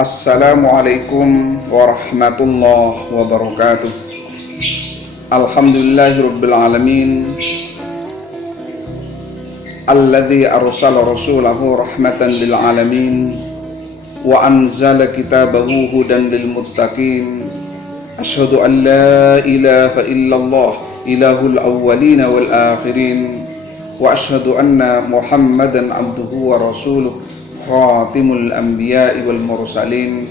Assalamualaikum warahmatullahi wabarakatuh. Alhamdulillahirabbil alamin. Alladzi arsala rasulahu rahmatan lil alamin wa anzala kitabahu hudan lil muttaqin. Asyhadu an la ilaha illallah ilahul awwalin wal akhirin wa asyhadu anna Muhammadan abduhu wa rasuluh khatimul anbiya'i wal mursalin.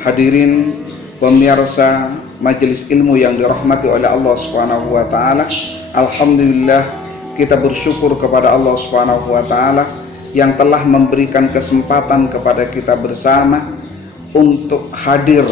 Hadirin pemirsa majelis ilmu yang dirahmati oleh Allah Subhanahu wa taala, alhamdulillah kita bersyukur kepada Allah Subhanahu wa taala yang telah memberikan kesempatan kepada kita bersama untuk hadir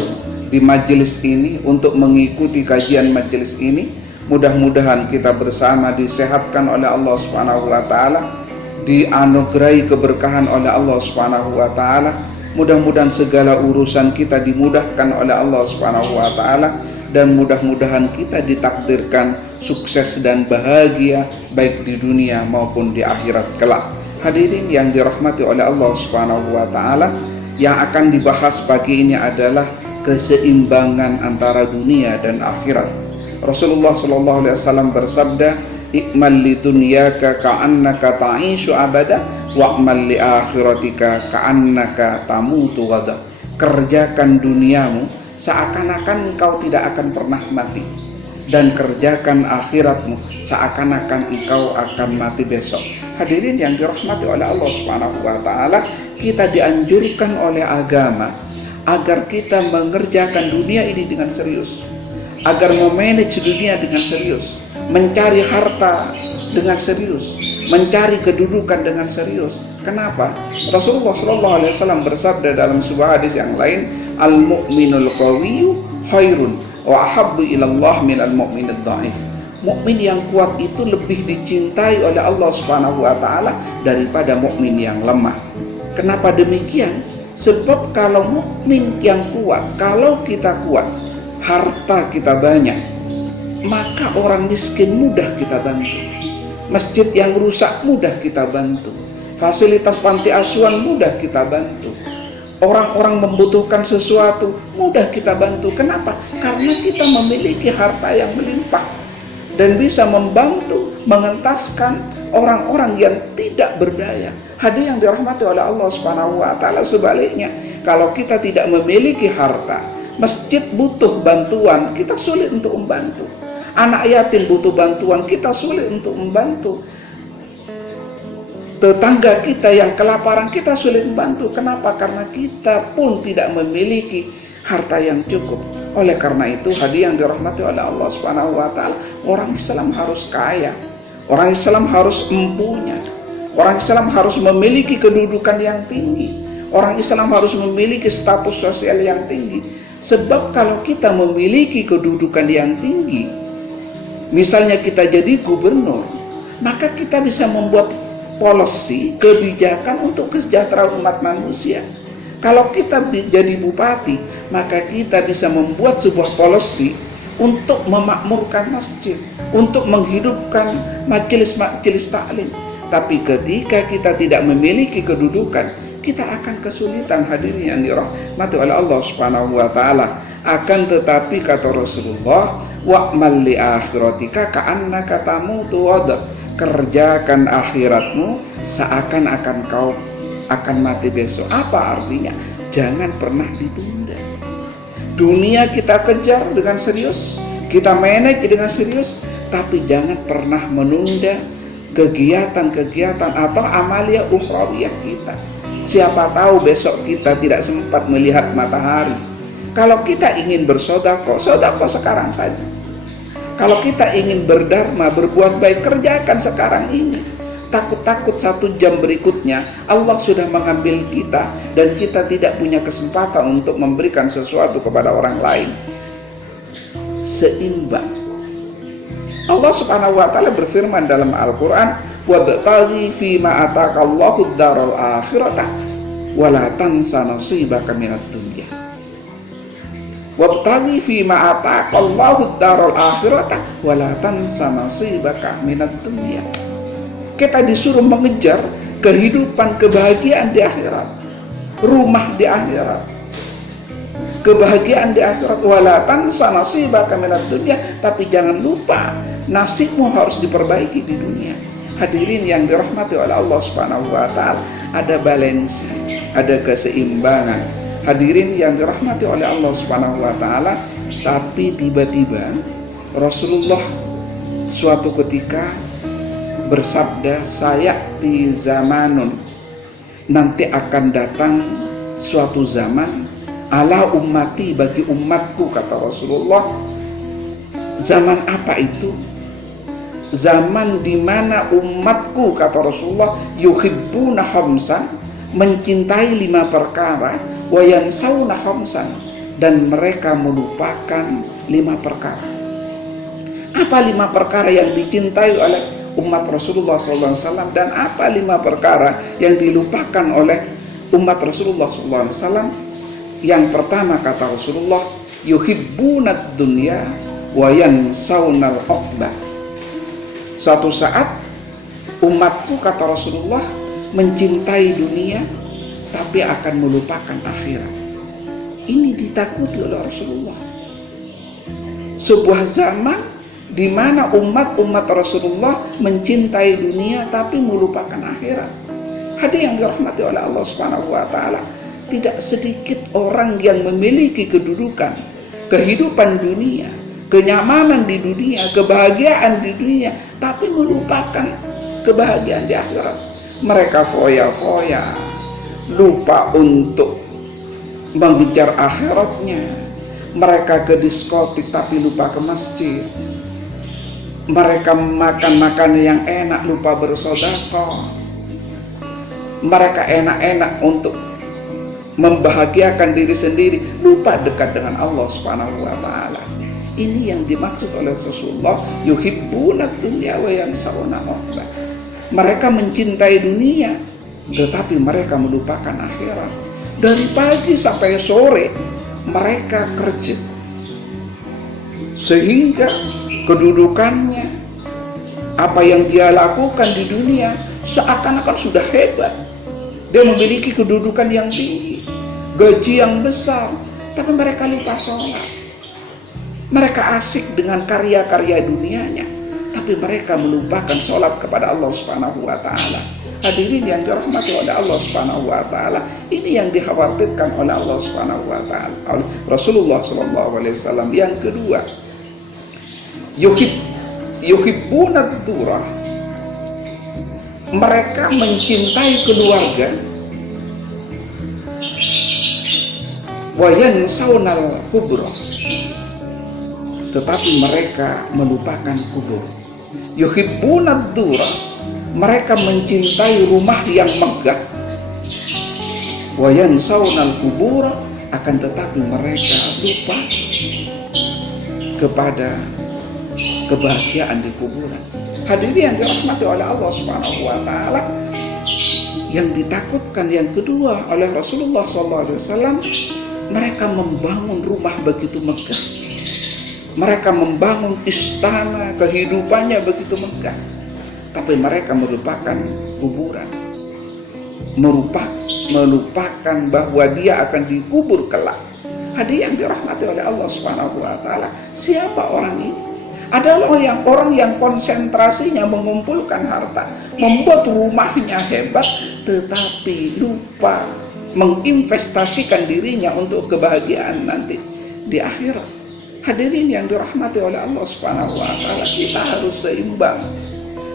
di majelis ini, untuk mengikuti kajian majelis ini. Mudah-mudahan kita bersama disehatkan oleh Allah Subhanahu wa taala, dianugerahi keberkahan oleh Allah Subhanahu wa taala. Mudah-mudahan segala urusan kita dimudahkan oleh Allah Subhanahu wa taala, dan mudah-mudahan kita ditakdirkan sukses dan bahagia baik di dunia maupun di akhirat kelak. Hadirin yang dirahmati oleh Allah Subhanahu wa taala, yang akan dibahas pagi ini adalah keseimbangan antara dunia dan akhirat. Rasulullah sallallahu alaihi wasallam bersabda, "Ikmal li dunyaka ka'annaka ta'ishu abada wa'mal li akhiratika ka'annaka tamutu ghada." Kerjakan duniamu seakan-akan engkau tidak akan pernah mati, dan kerjakan akhiratmu seakan-akan engkau akan mati besok. Hadirin yang dirahmati oleh Allah Subhanahu wa taala, kita dianjurkan oleh agama agar kita mengerjakan dunia ini dengan serius, agar memanage dunia dengan serius, mencari harta dengan serius, mencari kedudukan dengan serius. Kenapa? Rasulullah SAW bersabda dalam sebuah hadis yang lain, "Al-mu'minul qawiyyu khairun wa ahabbu ilallah minal mu'minid dha'if." Mukmin yang kuat itu lebih dicintai oleh Allah Subhanahu wa taala daripada mukmin yang lemah. Kenapa demikian? Sebab kalau mukmin yang kuat, kalau kita kuat, harta kita banyak, maka orang miskin mudah kita bantu, masjid yang rusak mudah kita bantu, fasilitas panti asuhan mudah kita bantu, orang-orang membutuhkan sesuatu mudah kita bantu. Kenapa? Karena kita memiliki harta yang melimpah dan bisa membantu mengentaskan orang-orang yang tidak berdaya. Hadir yang dirahmati oleh Allah Subhanahu wa taala, sebaliknya, kalau kita tidak memiliki harta, masjid butuh bantuan, kita sulit untuk membantu. Anak yatim butuh bantuan, kita sulit untuk membantu. Tetangga kita yang kelaparan, kita sulit membantu. Kenapa? Karena kita pun tidak memiliki harta yang cukup. Oleh karena itu, hadir yang dirahmati oleh Allah Subhanahu wa taala, orang Islam harus kaya, orang Islam harus empunya, orang Islam harus memiliki kedudukan yang tinggi, orang Islam harus memiliki status sosial yang tinggi. Sebab kalau kita memiliki kedudukan yang tinggi, misalnya kita jadi gubernur, maka kita bisa membuat policy, kebijakan untuk kesejahteraan umat manusia. Kalau kita jadi bupati, maka kita bisa membuat sebuah policy untuk memakmurkan masjid, untuk menghidupkan majelis-majelis taklim. Tapi ketika kita tidak memiliki kedudukan, kita akan kesulitan. Hadirin yang dirahmati oleh Allah Subhanahu wa taala. Akan tetapi kata Rasulullah, wa'mal li akhiratika ka'annaka tamutu ghada. Kerjakan akhiratmu seakan-akan kau akan mati besok. Apa artinya? Jangan pernah ditunda. Dunia kita kejar dengan serius, kita manage dengan serius, tapi jangan pernah menunda kegiatan-kegiatan atau amalia ukhrawiyah kita. Siapa tahu besok kita tidak sempat melihat matahari. Kalau kita ingin bersedekah, sedekah sekarang saja. Kalau kita ingin berdharma, berbuat baik, kerjakan sekarang ini. Takut-takut 1 jam berikutnya Allah sudah mengambil kita dan kita tidak punya kesempatan untuk memberikan sesuatu kepada orang lain. Seimbang. Allah Subhanahu wa taala berfirman dalam Al-Qur'an, "Wabtaghi fima ataqallahu ad-daral akhirata wa la tansa nasibaka minad dunya." Wabtaghi fima ataqallahu ad-daral akhirata wa la tansa nasibaka minad dunya. Kita disuruh mengejar kehidupan kebahagiaan di akhirat, rumah di akhirat, kebahagiaan di akhirat. Wala tansa nasibaka minad dunya, tapi jangan lupa nasibmu harus diperbaiki di dunia. Hadirin yang dirahmati oleh Allah Subhanahu wa taala, ada balansi, ada keseimbangan. Hadirin yang dirahmati oleh Allah Subhanahu wa taala, tapi tiba-tiba Rasulullah suatu ketika bersabda, sayati zamanun, nanti akan datang suatu zaman ala ummati, bagi umatku, kata Rasulullah. Zaman apa itu? Zaman di mana umatku, kata Rasulullah, yuhibbuna khamsan, mencintai 5 perkara, wa yansawna khamsan, dan mereka melupakan 5 perkara. Apa 5 perkara yang dicintai oleh umat Rasulullah SAW, dan apa 5 perkara yang dilupakan oleh umat Rasulullah SAW? Yang pertama, kata Rasulullah, yuhibbunad dunya wa yansawnal uqbah. Suatu saat umatku, kata Rasulullah, mencintai dunia tapi akan melupakan akhirat. Ini ditakuti oleh Rasulullah. Sebuah zaman di mana umat Rasulullah mencintai dunia tapi melupakan akhirat. Hadirin yang dirahmati oleh Allah Subhanahu wa taala, tidak sedikit orang yang memiliki kedudukan, kehidupan dunia, kenyamanan di dunia, kebahagiaan di dunia, tapi melupakan kebahagiaan di akhirat. Mereka foya-foya, lupa untuk mengejar akhiratnya. Mereka ke diskotik tapi lupa ke masjid. Mereka makan makanan yang enak, lupa bersedekah. Mereka enak-enak untuk membahagiakan diri sendiri, lupa dekat dengan Allah Subhanahu wa taala. Ini yang dimaksud oleh Rasulullah, yuhibbunad dunya wa yansawna uqbah. Mereka mencintai dunia tetapi mereka melupakan akhirat. Dari pagi sampai sore mereka kerja, sehingga kedudukannya, apa yang dia lakukan di dunia seakan-akan sudah hebat. Dia memiliki kedudukan yang tinggi, gaji yang besar, tapi mereka lupa sholat. Mereka asik dengan karya-karya dunianya, tapi mereka melupakan sholat kepada Allah Subhanahu wa taala. Hadirin yang dirahmati oleh Allah Subhanahu wa taala, ini yang dikhawatirkan oleh Allah Subhanahu wa taala, oleh Rasulullah sallallahu alaihi wasallam. Yang kedua, yuhibbunad dura. Mereka mencintai keluarga, wa yansawnal kubra, tetapi mereka melupakan kubur. Yuhibbunad dura, mereka mencintai rumah yang megah, wa yansawnal kubura, akan tetapi mereka lupa kepada kebahagiaan di kuburan. Hadirin yang dirahmati oleh Allah Subhanahu wa taala, yang ditakutkan yang kedua oleh Rasulullah SAW, mereka membangun rumah begitu megah, mereka membangun istana, kehidupannya begitu megah, tapi mereka melupakan kuburan, melupakan bahwa dia akan dikubur kelak. Hadirin yang dirahmati oleh Allah Subhanahu wa taala, siapa orang ini? Adalah orang yang konsentrasinya mengumpulkan harta, membuat rumahnya hebat, tetapi lupa menginvestasikan dirinya untuk kebahagiaan nanti di akhirat. Hadirin yang dirahmati oleh Allah Subhanahu wa taala, kita harus seimbang.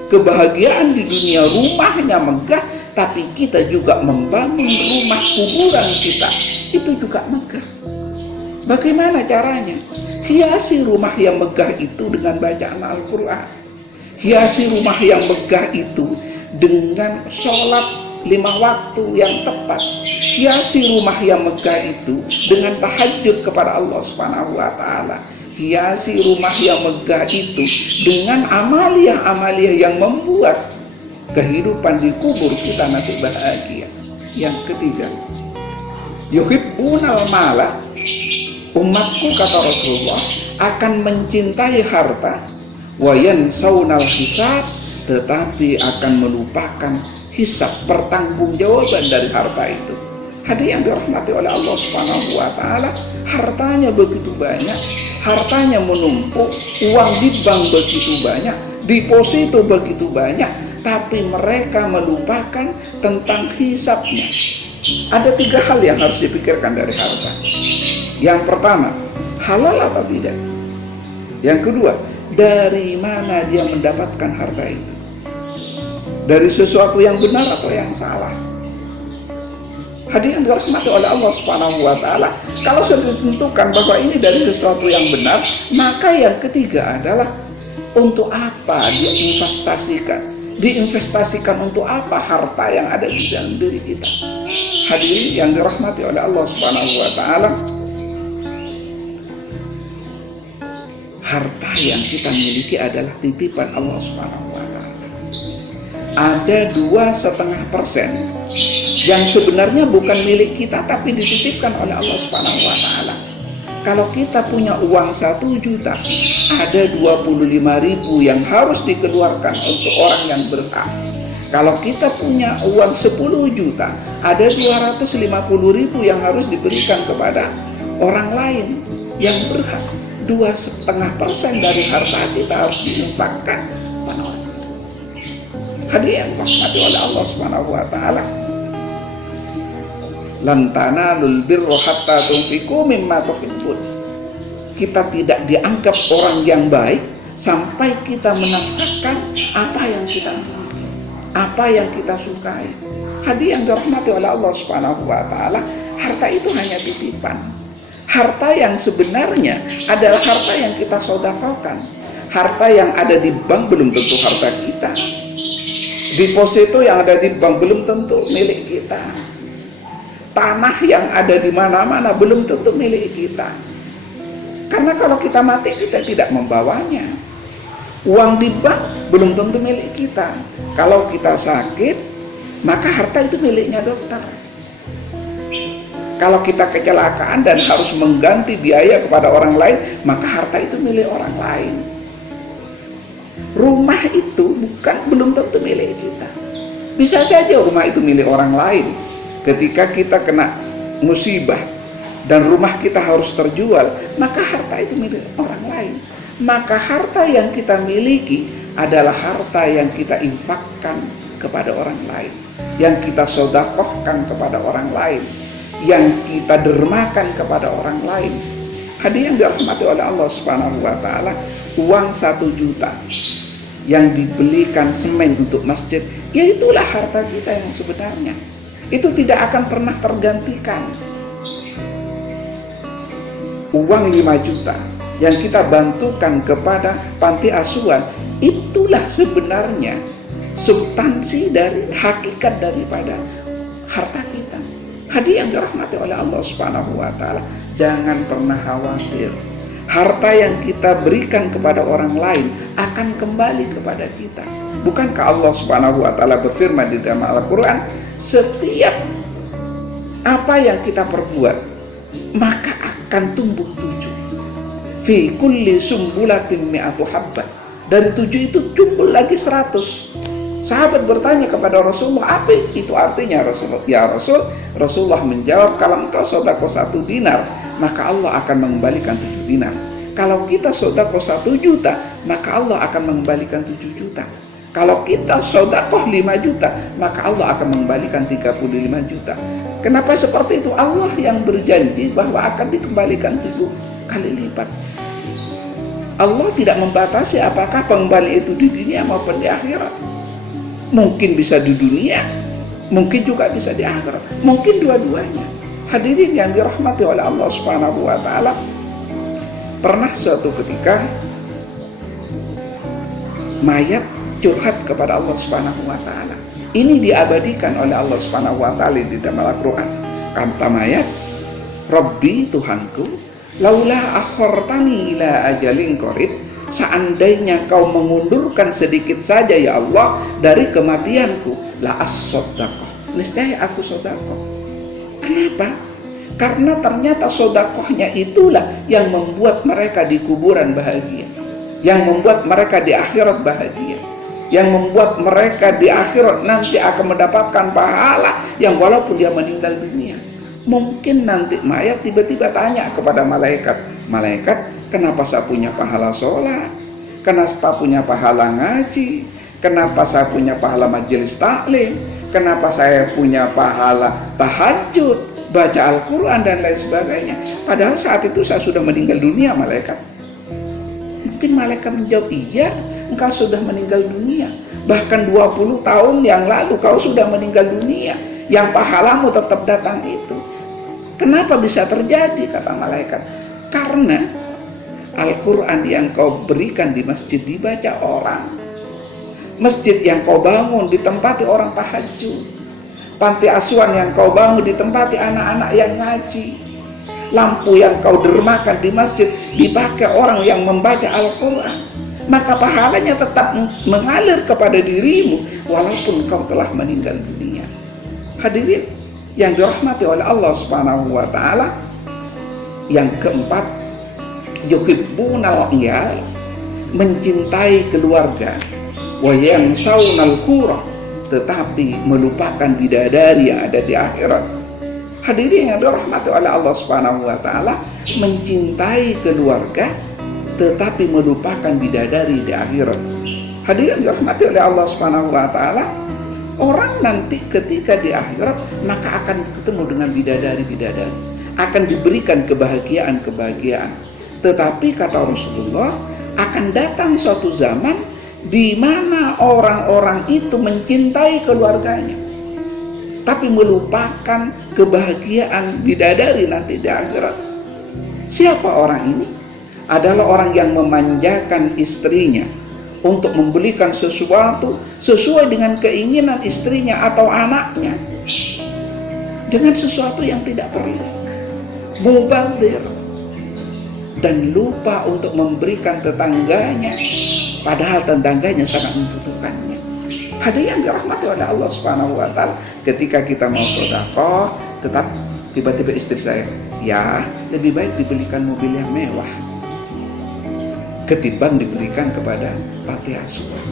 Kebahagiaan di dunia, rumahnya megah, tapi kita juga membangun rumah kuburan kita, itu juga megah. Bagaimana caranya? Hiasi rumah yang megah itu dengan bacaan Al-Quran. Hiasi rumah yang megah itu dengan sholat 5 waktu yang tepat. Hiasi rumah yang megah itu dengan tahajud kepada Allah Subhanahu wa taala. Hiasi rumah yang megah itu dengan amalia-amalia yang membuat kehidupan di kubur kita nanti bahagia. Yang ketiga, yuhibbunal mala. Umatku, kata Rasulullah, akan mencintai harta, wa yansawnal hisab, tetapi akan melupakan hisab, pertanggungjawaban dari harta itu. Hadirin yang dirahmati oleh Allah Subhanahu wa taala, hartanya begitu banyak, hartanya menumpuk, uang di bank begitu banyak, deposito begitu banyak, tapi mereka melupakan tentang hisabnya. Ada 3 hal yang harus dipikirkan dari harta. Yang pertama, halal atau tidak. Yang kedua, dari mana dia mendapatkan harta itu? Dari sesuatu yang benar atau yang salah? Hadirin dirahmati oleh Allah Subhanahu wa taala, kalau sudah ditentukan bahwa ini dari sesuatu yang benar, maka yang ketiga adalah untuk apa dia investasikan? Diinvestasikan untuk apa harta yang ada di dalam diri kita? Hadirin yang dirahmati oleh Allah Subhanahu wa taala, harta yang kita miliki adalah titipan Allah Subhanahu wa taala. Ada 2,5% yang sebenarnya bukan milik kita tapi dititipkan oleh Allah Subhanahu wa taala. Kalau kita punya uang 1 juta, ada 25.000 yang harus dikeluarkan untuk orang yang berhak. Kalau kita punya uang 10 juta, ada 250.000 yang harus diberikan kepada orang lain yang berhak. 2,5% dari harta kita harus diinfakkan. Hadirin yang dirahmati oleh Allah Subhanahu wa taala, lan tanalul birra hatta tunfiqu mimma tuhibbun. Kita tidak dianggap orang yang baik sampai kita menafkahkan apa yang kita miliki, apa yang kita sukai. Hadirin yang dirahmati oleh Allah Subhanahu wa taala, harta itu hanya titipan. Harta yang sebenarnya adalah harta yang kita sedekahkan. Harta yang ada di bank belum tentu harta kita. Deposito yang ada di bank belum tentu milik kita. Tanah yang ada di mana-mana belum tentu milik kita. Karena kalau kita mati kita tidak membawanya. Uang di bank belum tentu milik kita. Kalau kita sakit, maka harta itu miliknya dokter. Kalau kita kecelakaan dan harus mengganti biaya kepada orang lain, maka harta itu milik orang lain. Rumah itu belum tentu milik kita. Bisa saja rumah itu milik orang lain. Ketika kita kena musibah dan rumah kita harus terjual, maka harta itu milik orang lain. Maka harta yang kita miliki adalah harta yang kita infakkan kepada orang lain, yang kita sedekahkan kepada orang lain, yang kita dermakan kepada orang lain. Hadirin yang dirahmati oleh Allah Subhanahu wa taala, uang 1 juta yang dibelikan semen untuk masjid, ya itulah harta kita yang sebenarnya. Itu tidak akan pernah tergantikan. Uang 5 juta yang kita bantukan kepada panti asuhan, itulah sebenarnya substansi dari hakikat daripada harta kita. Hadirin yang dirahmati oleh Allah Subhanahu wa taala, jangan pernah khawatir. Harta yang kita berikan kepada orang lain akan kembali kepada kita. Bukankah Allah Subhanahu wa taala berfirman di dalam Al-Qur'an, setiap apa yang kita perbuat maka akan tumbuh 7. Fi kulli sumbulatin mi'atu habbah. Dari 7 itu tumbuh lagi 100. Sahabat bertanya kepada Rasulullah, apa itu artinya Rasulullah? Ya Rasulullah menjawab, kalau engkau sedekah 1 dinar, maka Allah akan mengembalikan 7 dinar. Kalau kita sedekah 1 juta, maka Allah akan mengembalikan 7 juta. Kalau kita sedekah 5 juta, maka Allah akan mengembalikan 35 juta. Kenapa seperti itu? Allah yang berjanji bahwa akan dikembalikan 7 kali lipat. Allah tidak membatasi apakah pengembali itu di dunia maupun di akhirat. Mungkin bisa di dunia, mungkin juga bisa di akhirat, mungkin dua-duanya. Hadirin yang dirahmati oleh Allah Subhanahu wa taala, pernah suatu ketika mayat curhat kepada Allah Subhanahu wa taala. Ini diabadikan oleh Allah Subhanahu wa taala di dalam Al-Qur'an. Kata mayat, Rabbi Tuhanku, laula akhortani ila ajalin qarib, seandainya kau mengundurkan sedikit saja ya Allah dari kematianku, la as-sodakoh, niscaya aku sodakoh. Kenapa? Karena ternyata sodakohnya itulah yang membuat mereka di kuburan bahagia, yang membuat mereka di akhirat bahagia, yang membuat mereka di akhirat nanti akan mendapatkan pahala yang walaupun dia meninggal dunia. Mungkin nanti mayat tiba-tiba tanya kepada malaikat, malaikat, kenapa saya punya pahala sholat? Kenapa punya pahala ngaji? Kenapa saya punya pahala majelis taklim? Kenapa saya punya pahala tahajud, baca Al-Quran dan lain sebagainya? Padahal saat itu saya sudah meninggal dunia, malaikat. Mungkin malaikat menjawab, iya, engkau sudah meninggal dunia. Bahkan 20 tahun yang lalu kau sudah meninggal dunia. Yang pahalamu tetap datang itu. Kenapa bisa terjadi, kata malaikat? Karena Al-Quran yang kau berikan di masjid dibaca orang. Masjid yang kau bangun ditempati orang tahajud. Panti asuhan yang kau bangun ditempati anak-anak yang ngaji. Lampu yang kau dermakan di masjid dipakai orang yang membaca Al-Quran. Maka pahalanya tetap mengalir kepada dirimu walaupun kau telah meninggal dunia. Hadirin yang dirahmati oleh Allah Subhanahu wa taala, yang keempat, yuhibbunal iyal, mencintai keluarga, wa yansawnal qura, tetapi melupakan bidadari yang ada di akhirat. Hadirin yang dirahmati oleh Allah Subhanahu wa taala, mencintai keluarga tetapi melupakan bidadari di akhirat. Hadirin yang dirahmati oleh Allah Subhanahu wa taala, orang nanti ketika di akhirat maka akan ketemu dengan bidadari-bidadari, akan diberikan kebahagiaan-kebahagiaan. Tetapi kata Rasulullah, akan datang suatu zaman di mana orang-orang itu mencintai keluarganya tapi melupakan kebahagiaan bidadari nanti di akhirat. Siapa orang ini? Adalah orang yang memanjakan istrinya untuk membelikan sesuatu sesuai dengan keinginan istrinya atau anaknya, dengan sesuatu yang tidak perlu, mubadzir, dan lupa untuk memberikan tetangganya padahal tetangganya sangat membutuhkannya. Hadirin yang dirahmati oleh Allah Subhanahu wa taala, ketika kita mau sedekah tetap tiba-tiba istri saya, ya lebih baik dibelikan mobil yang mewah ketimbang diberikan kepada panti asuhan.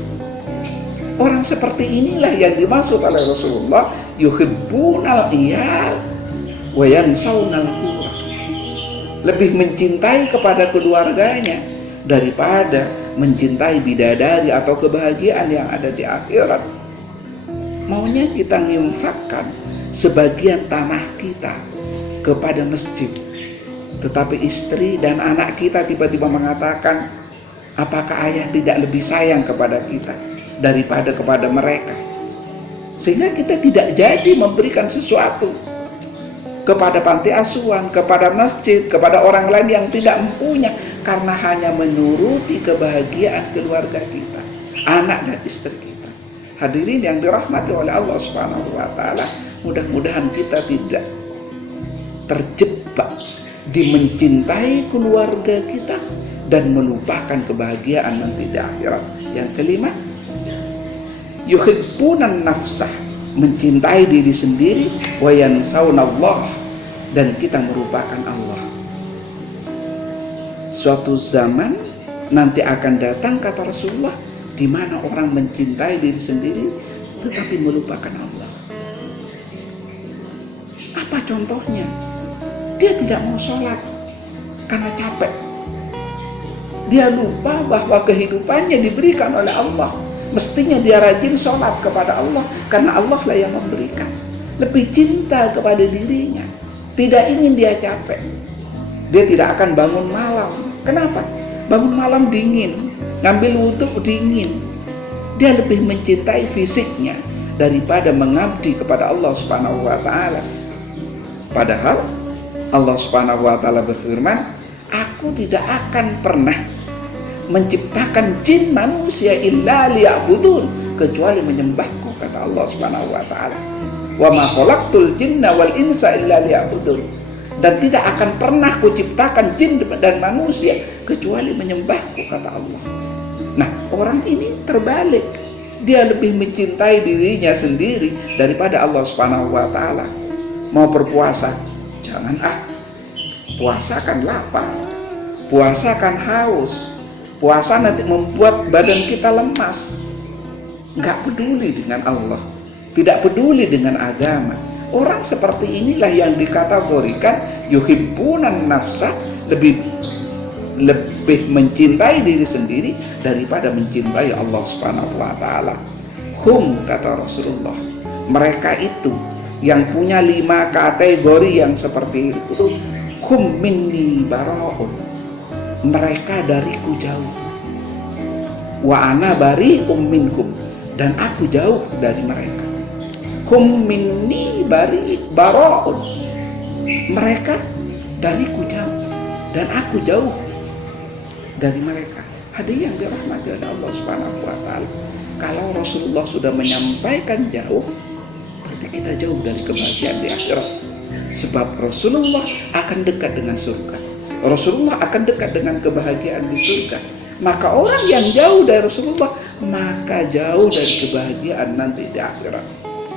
Orang seperti inilah yang dimaksud oleh Rasulullah, yuhibbunal iyal wa yansawnal qura, lebih mencintai kepada keluarganya daripada mencintai bidadari atau kebahagiaan yang ada di akhirat. Maunya kita menginfakkan sebagian tanah kita kepada masjid, tetapi istri dan anak kita tiba-tiba mengatakan, apakah ayah tidak lebih sayang kepada kita daripada kepada mereka? Sehingga kita tidak jadi memberikan sesuatu kepada panti asuhan, kepada masjid, kepada orang lain yang tidak mempunyai, karena hanya menuruti kebahagiaan keluarga kita, anak dan istri kita. Hadirin yang dirahmati oleh Allah Subhanahu wa taala, mudah-mudahan kita tidak terjebak di mencintai keluarga kita dan melupakan kebahagiaan nanti di akhirat. Yang kelima, yuhibbunan nafsah, mencintai diri sendiri, wa yansawnallah, dan kita merupakan Allah. Suatu zaman nanti akan datang, kata Rasulullah, di mana orang mencintai diri sendiri tetapi melupakan Allah. Apa contohnya? Dia tidak mau sholat karena capek. Dia lupa bahwa kehidupannya diberikan oleh Allah. Mestinya dia rajin sholat kepada Allah, karena Allah lah yang memberikan. Lebih cinta kepada dirinya, tidak ingin dia capek. Dia tidak akan bangun malam. Kenapa? Bangun malam dingin, ngambil wudhu dingin. Dia lebih mencintai fisiknya daripada mengabdi kepada Allah Subhanahu wa taala. Padahal Allah Subhanahu wa taala berfirman, aku tidak akan pernah menciptakan jin manusia illa liya'budun, kecuali menyembahku, kata Allah Subhanahu wa taala. Wa ma khalaqtul jinna wal insa illa liya'budun, dan tidak akan pernah kuciptakan jin dan manusia kecuali menyembahku, kata Allah. Nah, orang ini terbalik. Dia lebih mencintai dirinya sendiri daripada Allah Subhanahu wa taala. Mau berpuasa, jangan puasa kan lapar, puasa kan haus, puasa nanti membuat badan kita lemas. Nggak peduli dengan Allah, tidak peduli dengan agama, Orang seperti inilah yang dikategorikan yuhibbunan nafsa, lebih mencintai diri sendiri daripada mencintai Allah Subhanahu wa taala. Hum, kata Rasulullah, mereka itu yang punya 5 kategori yang seperti itu. Hum minni bara'un, mereka dariku jauh. Wa ana bari'um minhum, dan aku jauh dari mereka. Hum minni bara'un, mereka dariku jauh dan aku jauh dari mereka. Hadirin yang dirahmati oleh Allah Subhanahu wa taala, kalau Rasulullah sudah menyampaikan jauh, berarti kita jauh dari kebahagiaan di akhirat. Sebab Rasulullah akan dekat dengan surga, Rasulullah akan dekat dengan kebahagiaan di surga. Maka orang yang jauh dari Rasulullah, maka jauh dari kebahagiaan nanti di akhirat.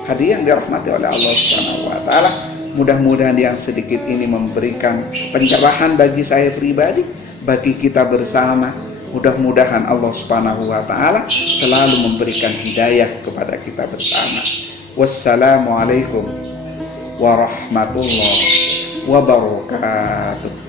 Hadirin yang dirahmati oleh Allah Subhanahu wa taala, mudah-mudahan yang sedikit ini memberikan pencerahan bagi saya pribadi, bagi kita bersama. Mudah-mudahan Allah Subhanahu wa taala selalu memberikan hidayah kepada kita bersama. Wassalamualaikum warahmatullahi wabarakatuh.